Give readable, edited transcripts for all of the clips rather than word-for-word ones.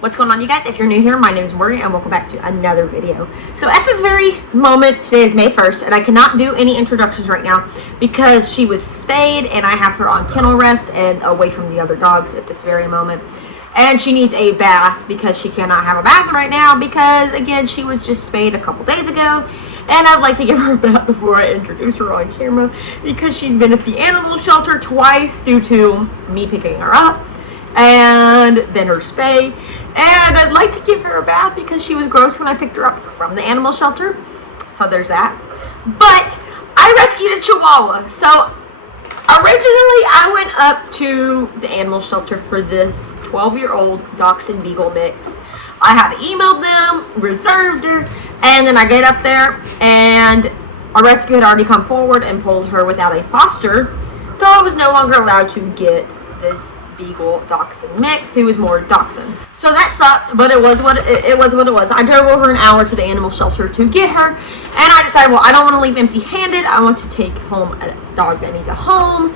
What's going on, you guys? If you're new here, my name is Morgan and welcome back to another video. So at this very moment, today is May 1st, and I cannot do any introductions right now because she was spayed and I have her on kennel rest and away from the other dogs at this very moment. And she needs a bath because she cannot have a bath right now because, again, she was just spayed a couple days ago. And I'd like to give her a bath before I introduce her on camera because she's been at the animal shelter twice due to me picking her up and then her spay. And I'd like to give her a bath because she was gross when I picked her up from the animal shelter. So there's that. But I rescued a Chihuahua. So originally I went up to the animal shelter for this 12-year-old Dachshund Beagle mix. I had emailed them, reserved her, and then I get up there and a rescue had already come forward and pulled her without a foster. So I was no longer allowed to get this Beagle Dachshund mix, who was more Dachshund. So that sucked, but it was what it was. I drove over an hour to the animal shelter to get her, and I decided, well, I don't want to leave empty-handed. I want to take home a dog that needs a home.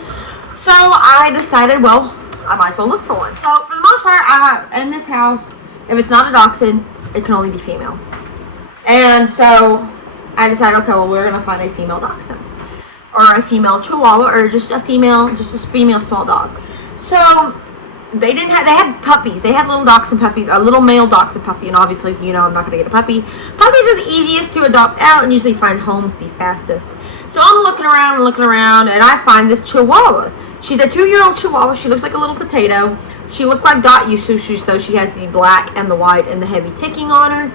So I decided, well, I might as well look for one. So for the most part, in this house, if it's not a Dachshund, it can only be female. And so I decided, okay, well, we're gonna find a female Dachshund or a female Chihuahua or just a female small dog. So they had puppies. They had little Dachshund puppies, a little male Dachshund puppy, and obviously, you know, I'm not going to get a puppy. Puppies are the easiest to adopt out and usually find homes the fastest. So I'm looking around, and I find this Chihuahua. She's a 2-year-old Chihuahua. She looks like a little potato. She looked like Dot used to, so she has the black and the white and the heavy ticking on her.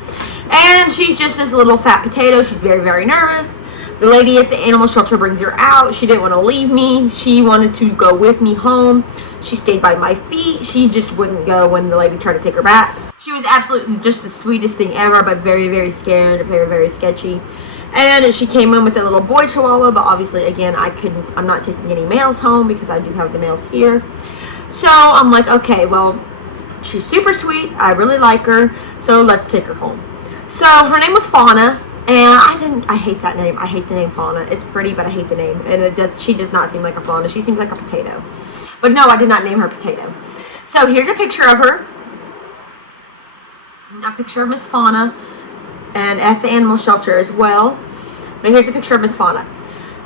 And she's just this little fat potato. She's very, very nervous. The lady at the animal shelter brings her out. She didn't want to leave me. She wanted to go with me home. She stayed by my feet. She just wouldn't go when the lady tried to take her back. She was absolutely just the sweetest thing ever, but very, very scared, very, very sketchy. And she came in with a little boy Chihuahua, but obviously, again, I'm not taking any males home because I do have the males here. So I'm like, okay, well, she's super sweet. I really like her, so let's take her home. So her name was Fauna. And I hate that name. I hate the name Fauna. It's pretty, but I hate the name. And she does not seem like a fauna. She seems like a potato. But no, I did not name her Potato. So here's a picture of her. A picture of Miss Fauna. And at the animal shelter as well. But here's a picture of Miss Fauna.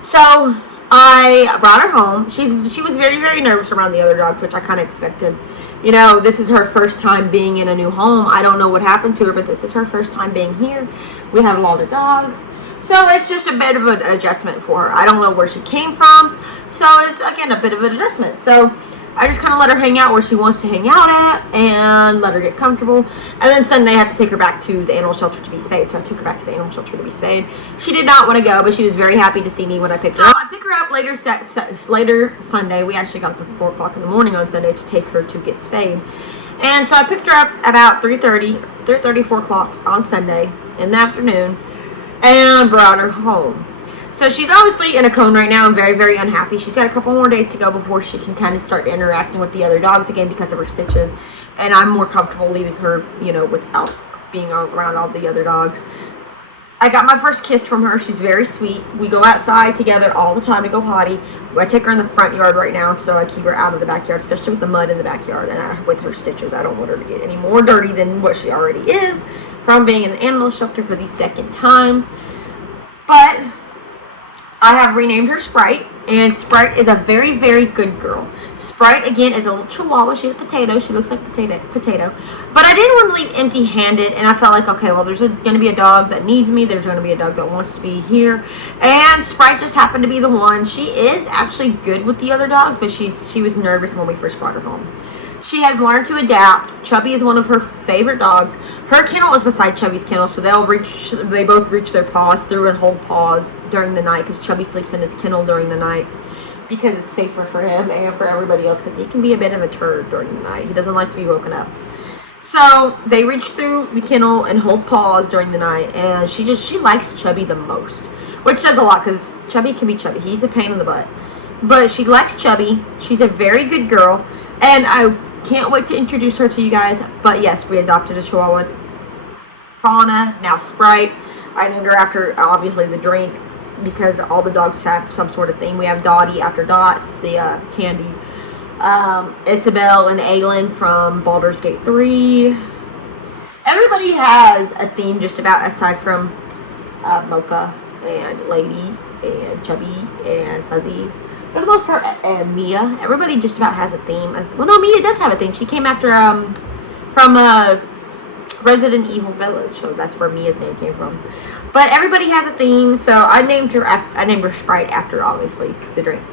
So I brought her home. She was very, very nervous around the other dogs, which I kind of expected. You know, this is her first time being in a new home. I don't know what happened to her, but this is her first time being here. We have a lot of dogs. So it's just a bit of an adjustment for her. I don't know where she came from. So it's, again, a bit of an adjustment. So I just kind of let her hang out where she wants to hang out at and let her get comfortable. And then Sunday I have to take her back to the animal shelter to be spayed. So I took her back to the animal shelter to be spayed. She did not want to go, but she was very happy to see me when I picked her up. I picked her up later Sunday. We actually got up at 4 o'clock in the morning on Sunday to take her to get spayed. And so I picked her up about 3:30, 4 o'clock on Sunday in the afternoon and brought her home. So she's obviously in a cone right now and very, very unhappy. She's got a couple more days to go before she can kind of start interacting with the other dogs again because of her stitches. And I'm more comfortable leaving her, you know, without being around all the other dogs. I got my first kiss from her. She's very sweet. We go outside together all the time to go potty. I take her in the front yard right now, so I keep her out of the backyard, especially with the mud in the backyard. And with her stitches, I don't want her to get any more dirty than what she already is from being in the animal shelter for the second time. But I have renamed her Sprite, and Sprite is a very, very good girl. Sprite, again, is a little Chihuahua. She's a potato. She looks like potato. But I didn't want to leave empty-handed, and I felt like, okay, well, there's going to be a dog that needs me. There's going to be a dog that wants to be here. And Sprite just happened to be the one. She is actually good with the other dogs, but she was nervous when we first brought her home. She has learned to adapt. Chubby is one of her favorite dogs. Her kennel is beside Chubby's kennel, so they both reach their paws through and hold paws during the night because Chubby sleeps in his kennel during the night because it's safer for him and for everybody else because he can be a bit of a turd during the night. He doesn't like to be woken up. So they reach through the kennel and hold paws during the night, and she likes Chubby the most, which says a lot because Chubby can be Chubby. He's a pain in the butt. But she likes Chubby. She's a very good girl, and I can't wait to introduce her to you guys. But yes, we adopted a Chihuahua. Fauna, now Sprite. I named her after, obviously, the drink because all the dogs have some sort of thing. We have Dottie after Dots, the candy. Isabel and Aylin from Baldur's Gate 3. everybody has a theme just about, aside from Mocha and Lady and Chubby and Fuzzy. For the most part, and Mia, everybody just about has a theme. Well, no, Mia does have a theme. She came after, from Resident Evil Village, so that's where Mia's name came from. But everybody has a theme, so I named her Sprite after, obviously, the drink.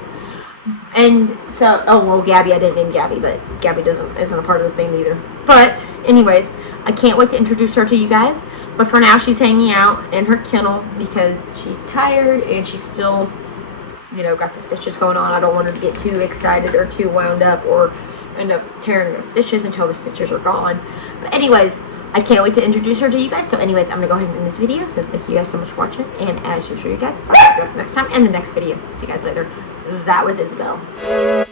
And so, oh, well, Gabby, I didn't name Gabby, but Gabby isn't a part of the theme either. But, anyways, I can't wait to introduce her to you guys. But for now, she's hanging out in her kennel because she's tired and she's still, you know, got the stitches going on. I don't want her to get too excited or too wound up or end up tearing her stitches until the stitches are gone. But anyways, I can't wait to introduce her to you guys. So anyways, I'm going to go ahead and end this video. So thank you guys so much for watching. And as usual, you guys, I'll see you guys next time in the next video. See you guys later. That was Isabel.